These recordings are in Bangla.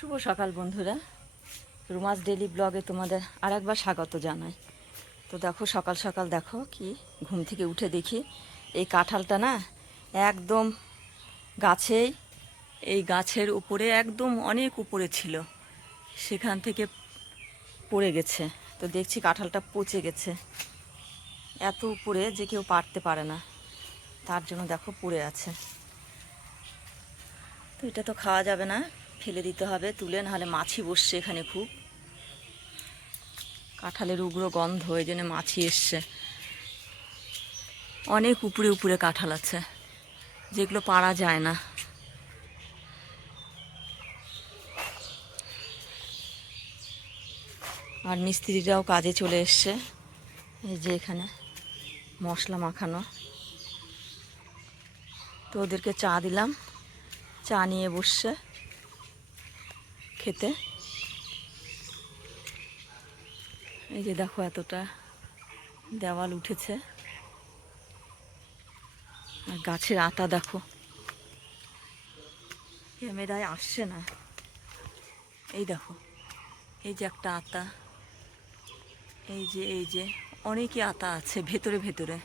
শুভ সকাল, বন্ধুরা। রুমাস ডেলি ব্লগে তোমাদের আর একবার স্বাগত জানাই। তো দেখো, সকাল সকাল দেখো কি ঘুম থেকে উঠে দেখি, এই কাঁঠালটা না একদম গাছেই, এই গাছের উপরে একদম অনেক উপরে ছিল, সেখান থেকে পড়ে গেছে। তো দেখছি কাঁঠালটা পচে গেছে, এত উপরে যে কেউ পারতে পারে না, তার জন্য দেখো পড়ে আছে। তো এটা তো খাওয়া যাবে না। ফেলে দিতে হবে, তুলে, নাহলে মাছি বসছে এখানে খুব। কাঁঠালের উগ্র গন্ধ ওই জন্য মাছি এসছে। অনেক উপরে উপরে কাঁঠাল আছে, যেগুলো পারা যায় না। আর মিস্ত্রিরাও কাজে চলে এসছে, এই যে এখানে মশলা মাখানো। তো ওদেরকে চা দিলাম, চা নিয়ে বসছে। খেতে। এই যে দেখো এতটা দেওয়াল উঠেছে। আর গাছের আতা দেখো। ক্যামেরায় আসছে না। এই দেখো, এই যে একটা আতা এই যে এই যে, অনেকই আতা আছে ভেতরে ভেতরে।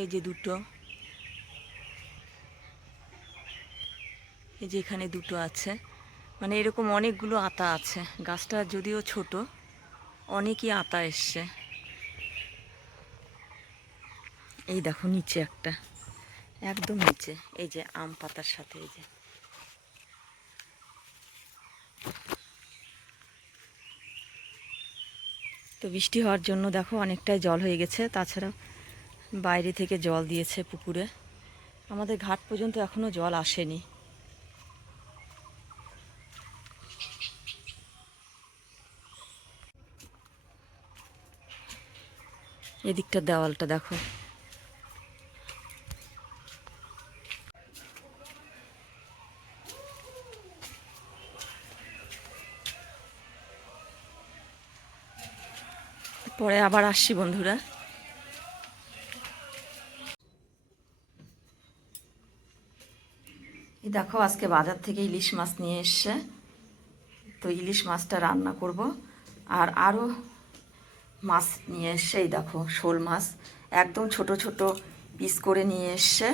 এই যে দুটো এই যে এখানে দুটো আছে। মানে এরকম অনেকগুলো আতা আছে। গাছটা যদিও ছোট, অনেকই আতা এসছে। এই দেখো নিচে একটা, একদম নিচে। এই যে আম পাতার সাথে, এই যে। তো বৃষ্টি হওয়ার জন্য দেখো অনেকটাই জল হয়ে গেছে। তাছাড়া বাইরে থেকে জল দিয়েছে পুকুরে। আমাদের ঘাট পর্যন্ত এখনও জল আসেনি। এদিকটার দেওয়ালটা দেখো। পরে আবার আসছি বন্ধুরা। দেখো, আজকে বাজার থেকে ইলিশ মাছ নিয়ে এসছে। তো ইলিশ মাছটা রান্না করব। আর আরও মাছ নিয়ে এসছে, এই দেখো, শোল মাছ। একদম ছোট ছোট পিস করে নিয়ে এসছে,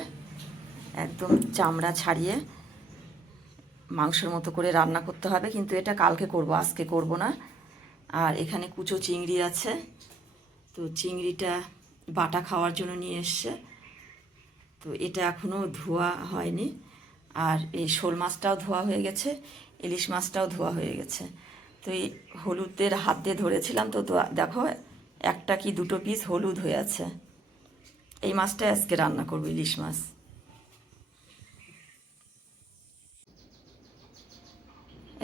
একদম চামড়া ছাড়িয়ে। মাংসের মতো করে রান্না করতে হবে, কিন্তু এটা কালকে করব, আজকে করব না। আর এখানে কুচো চিংড়ি আছে, তো চিংড়িটা বাটা খাওয়ার জন্য নিয়ে এসছে। তো এটা এখনও ধোয়া হয়নি। আর এই শোল মাছটাও ধোয়া হয়ে গেছে, ইলিশ মাছটাও ধোয়া হয়ে গেছে। তো এই হলুদের হাত দিয়ে ধরেছিলাম তো দেখো, একটা কি দুটো পিস হলুদ হয়ে আছে। এই মাছটা আজকে রান্না করব, ইলিশ মাছ।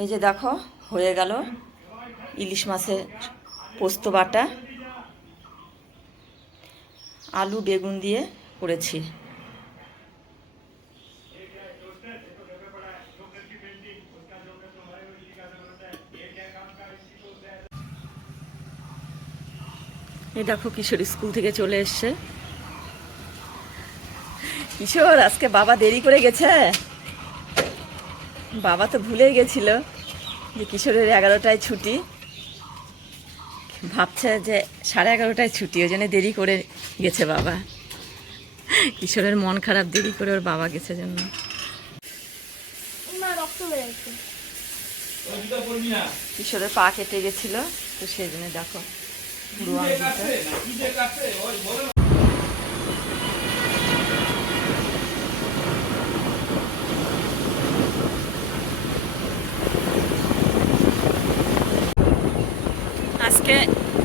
এই যে দেখো, হয়ে গেল ইলিশ মাছের পোস্ত বাটা। আলু বেগুন দিয়ে করেছি। এই দেখো কিশোর স্কুল থেকে চলে এসছে। কিশোর আজকে বাবা দেরি করে গেছে? বাবা তো ভুলেই গেছিল যে কিশোরের এগারোটায় ছুটি। ভাবছে যে সাড়ে এগারোটায় ছুটি ওই জন্য দেরি করে গেছে বাবা। কিশোরের মন খারাপ দেরি করে ওর বাবা গেছে জন্য। কিশোরের পা কেটে গেছিল তো সেই জন্য দেখো। আজকে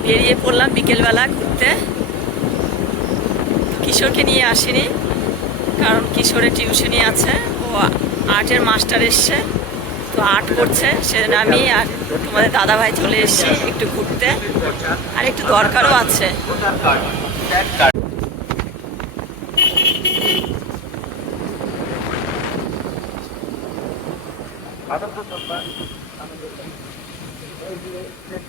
বেরিয়ে পড়লাম বিকেলবেলা ঘুরতে। কিশোরকে নিয়ে আসিনি, কারণ কিশোরের টিউশনি আছে। ও আর্টের মাস্টার এসছে, তো আর্ট করছে, সেজন্য আমি আর তোমাদের দাদাভাই চলে এসেছি একটু ঘুরতে। আর একটু দরকারও আছে।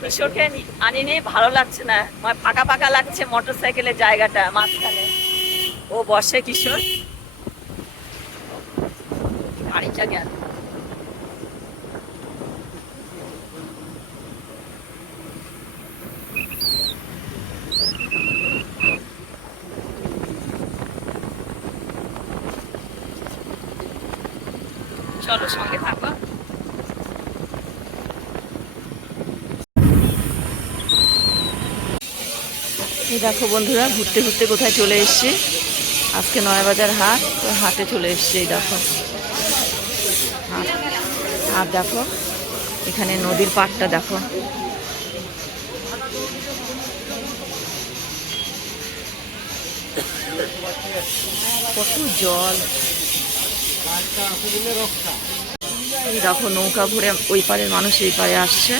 কিশোরকে আনিনি ভালো লাগছে না। আমার ফাঁকা ফাঁকা লাগছে মোটর সাইকেলের জায়গাটা মাঝখানে। ও বসে কিশোর। গাড়িটা গেল। চলো সঙ্গে থাকো। এই দেখো বন্ধুরা, ঘুরতে ঘুরতে কোথায় চলে এসেছি? আজকে নয়াবাজার হাট, তো হাটে চলে এসেছি, এই দেখো। আর দেখো। এখানে নদীর পাড়টা দেখো। কত জল। দেখো, নৌকা ঘুরে ওই পারের মানুষ এই পারে আসছে।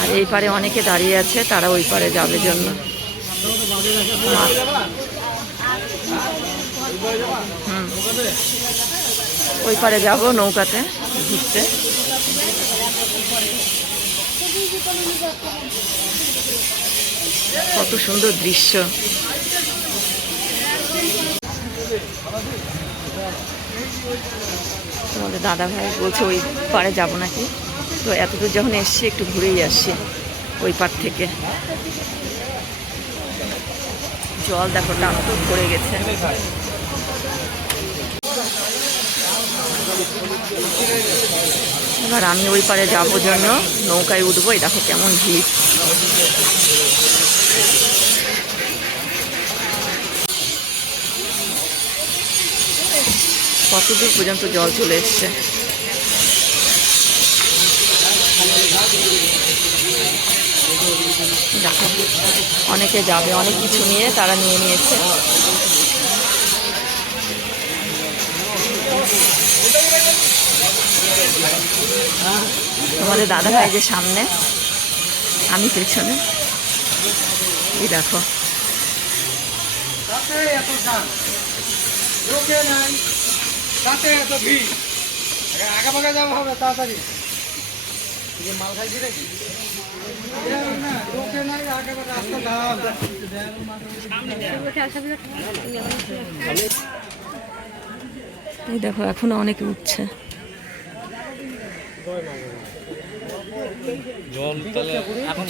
আর এই পারে অনেকে দাঁড়িয়ে আছে, তারা ওই পারে যাবে জন্য। হুম। ওই পারে যাব নৌকাতে, ঘুরতে। কত সুন্দর দৃশ্য। তোমাদের দাদা ভাই বলছে, ওই পারে যাব নাকি? তো এতদূর যখন এসছি, একটু ঘুরেই আসছি ওই পার থেকে। জল দেখো, টান তো পড়ে গেছে। এবার আমি ওই পারে যাব জন্য, নৌকায় উঠবো, এই দেখো কেমন ভিড়। কত দূর পর্যন্ত জল চলে এসছে? দেখো, অনেকে যাবে, অনেক কিছু নিয়ে তারা নিয়ে নিয়েছে। তোমাদের দাদা ভাই যে সামনে, আমি পেছনে। এই দেখো। তাতে এত ভিড়। আগে যাওয়া হবে তাড়াতাড়ি। এই মাল খাইছি নাকি? দেখো এখনও অনেকে উঠছে।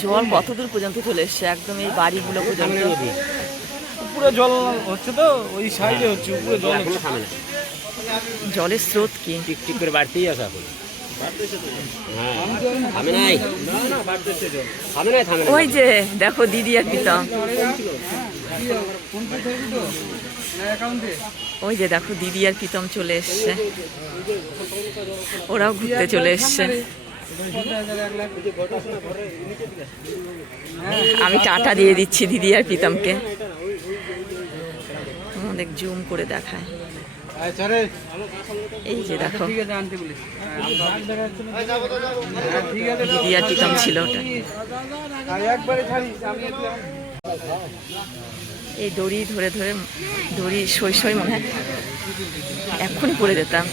জল কত দূর পর্যন্ত চলে এসছে? একদম এই বাড়িগুলো পর্যন্ত। উপরে জল হচ্ছে তো ওই সাইডে হচ্ছে উপরে জল না। জলের স্রোত কি? টিক টিক করে বাড়তেই আছে এখন। ওই যে দেখো দিদি আর পিতাম ফোন পে করবি তো না অ্যাকাউন্টে ওই যে দেখো দিদি আর পিতম চলে এসছে। ওরাও ঘুরতে চলে এসছে। আমি টাটা দিয়ে দিচ্ছি দিদি আর পিতমকে অনেক জুম করে দেখায়। এই যে দেখো। দিদি আর ছিল ওটা। এই দড়ি ধরে ধরে দড়ি সই সই মনে হয়। এক্ষুনি পড়ে যেতাম।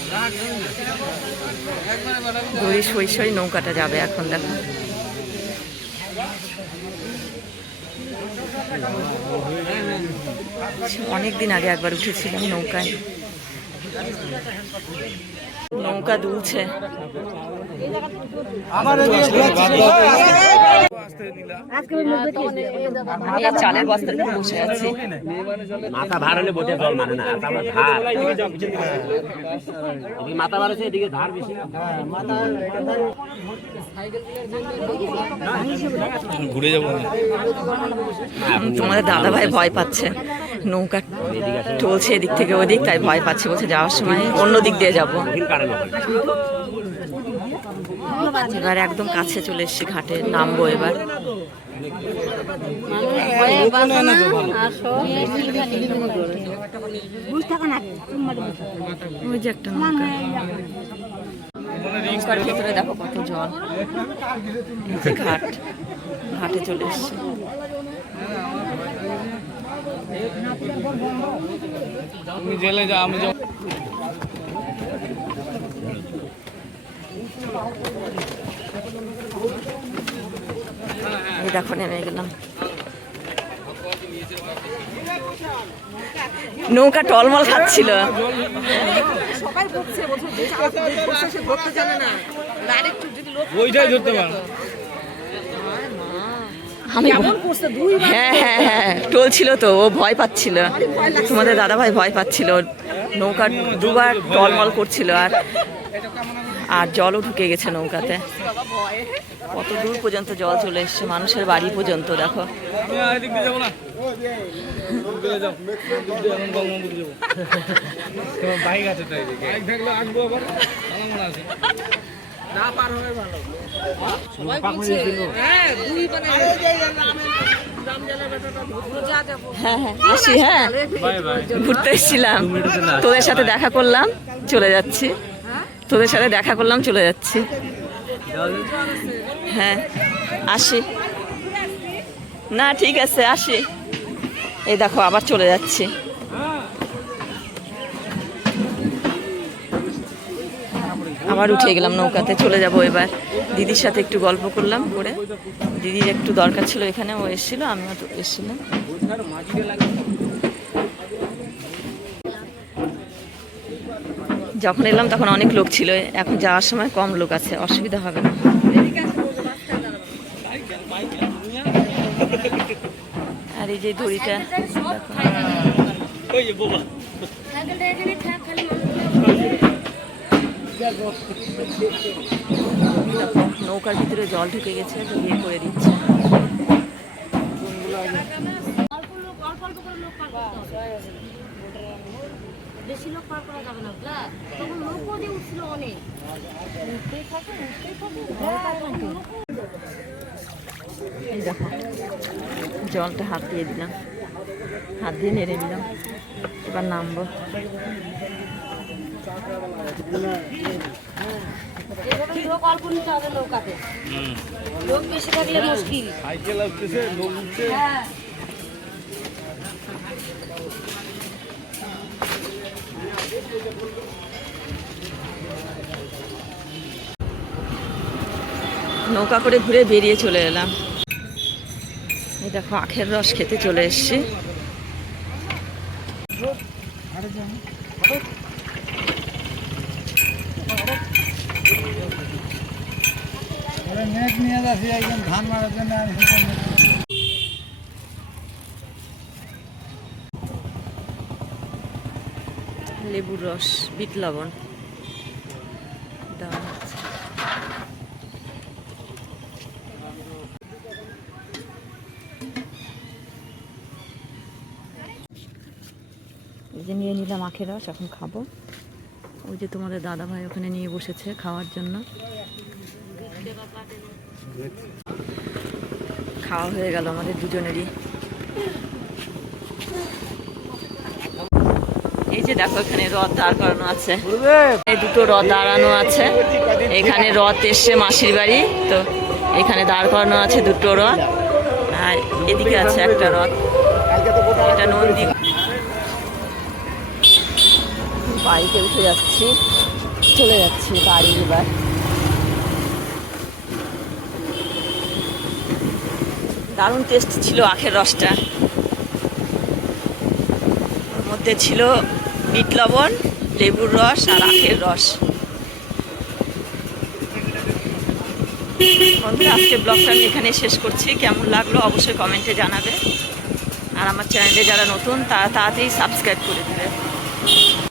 দড়ি সই সই নৌকাটা যাবে এখন দেখো। অনেক দিন আগে একবার উঠেছিলাম নৌকায়। নৌকা দুলছে। আমার চালের বস্তার উপর বসে আছি। মাথা ভার হলে বোটে জল মানে না তারপর ধার। মাথা ভার আছে এদিকে ধার বেশি ঘুরে যাব। তোমাদের দাদা ভাই ভয় পাচ্ছে। নৌকা চলছে এদিক থেকে ওদিক, তাই ভয় পাচ্ছে, বলছে যাওয়ার সময় অন্য দিক দিয়ে যাব। এবার একদম কাছে চলে এসছি ঘাটে, নামবো এবার। একটা নৌকার ভেতরে দেখো কত জল। ঘাট ঘাটে চলে এসছি। তুমি জেলে যা আমি দেখো নেমে গেলাম নৌকা টলমল খাচ্ছিল সবাই বকছে বলছে যে চাপ বলছে সে ধরতে জানে না ডাইরেক্ট যদি লোক আমি কেমন করছে? দুই হ্যাঁ হ্যাঁ হ্যাঁ টলছিল তো ও ভয় পাচ্ছিল। তোমাদের দাদা ভাই ভয় পাচ্ছিল নৌকা দুবার টলমল করছিল আর আর জলও ঢুকে গেছে নৌকাতে। কত দূর পর্যন্ত জল চলে এসছে মানুষের বাড়ি পর্যন্ত দেখো। বাইক আছে তাই বাইক থাকলে আসব আবার মনে আছে হ্যাঁ আসি হ্যাঁ ঘুরতে এসেছিলাম তোদের সাথে দেখা করলাম, চলে যাচ্ছি। তোদের সাথে দেখা করলাম, চলে যাচ্ছি। হ্যাঁ আসি। না, ঠিক আছে, আসি। এই দেখো, আবার চলে যাচ্ছে। আবার উঠে গেলাম নৌকাতে, চলে যাব এবার। দিদির সাথে একটু গল্প করলাম করে। দিদির একটু দরকার ছিল এখানে, ও এসেছিল, আমিও তো এসেছিলাম। যখন এলাম তখন অনেক লোক ছিল, এখন যাওয়ার সময় কম লোক আছে, অসুবিধা হবে না। আর এই যে দড়িটা। নৌকার ভিতরে জল ঢুকে গেছে তো বিয়ে করে দিচ্ছে। বেশি লোক পার করা যাবে না তখন লোকও উঠছিল অনেক উঠতেই থাকে উঠতেই থাকে এই দেখো জলটা হাত দিয়ে দিলাম। হাত দিয়ে নেড়ে নিলাম। এবার নামবো। লোক বেশি থাকলে মুশকিল। আসতেছে লোক উঠছে হ্যাঁ নৌকা করে ঘুরে বেরিয়ে চলে এলাম। এই দেখো, আখের রস খেতে চলে এসছি। ধান মারার জন্য লেবুর রস, বিট লবণ দেওয়া হচ্ছে। এই যে নিয়ে নিলাম আখের রস এখন খাব। ওই যে তোমাদের দাদা ভাই ওখানে নিয়ে বসেছে খাওয়ার জন্য। খাওয়া হয়ে গেল আমাদের দুজনেরই। এই যে দেখো, এখানে রথ দাঁড় করানো আছে। এই দুটো রথ দাঁড়ানো আছে। এখানে রথ এসছে মাসির বাড়ি, তো এখানে দাঁড় করানো আছে দুটো রথ। আর এদিকে আছে একটা রথ। এটা নন্দী বাড়িতে উঠে যাচ্ছি। চলে যাচ্ছি বাড়ি এবার। দারুণ টেস্ট ছিল আখের রসটা। ওর মধ্যে ছিল বিট লবণ, লেবুর রস আর আখের রস। বন্ধুরা, আজকে ব্লগটা আমি এখানে শেষ করছি। কেমন লাগল অবশ্যই কমেন্টে জানাবে। আর আমার চ্যানেলে যারা নতুন, তারা তাড়াতাড়ি সাবস্ক্রাইব করে দেবে।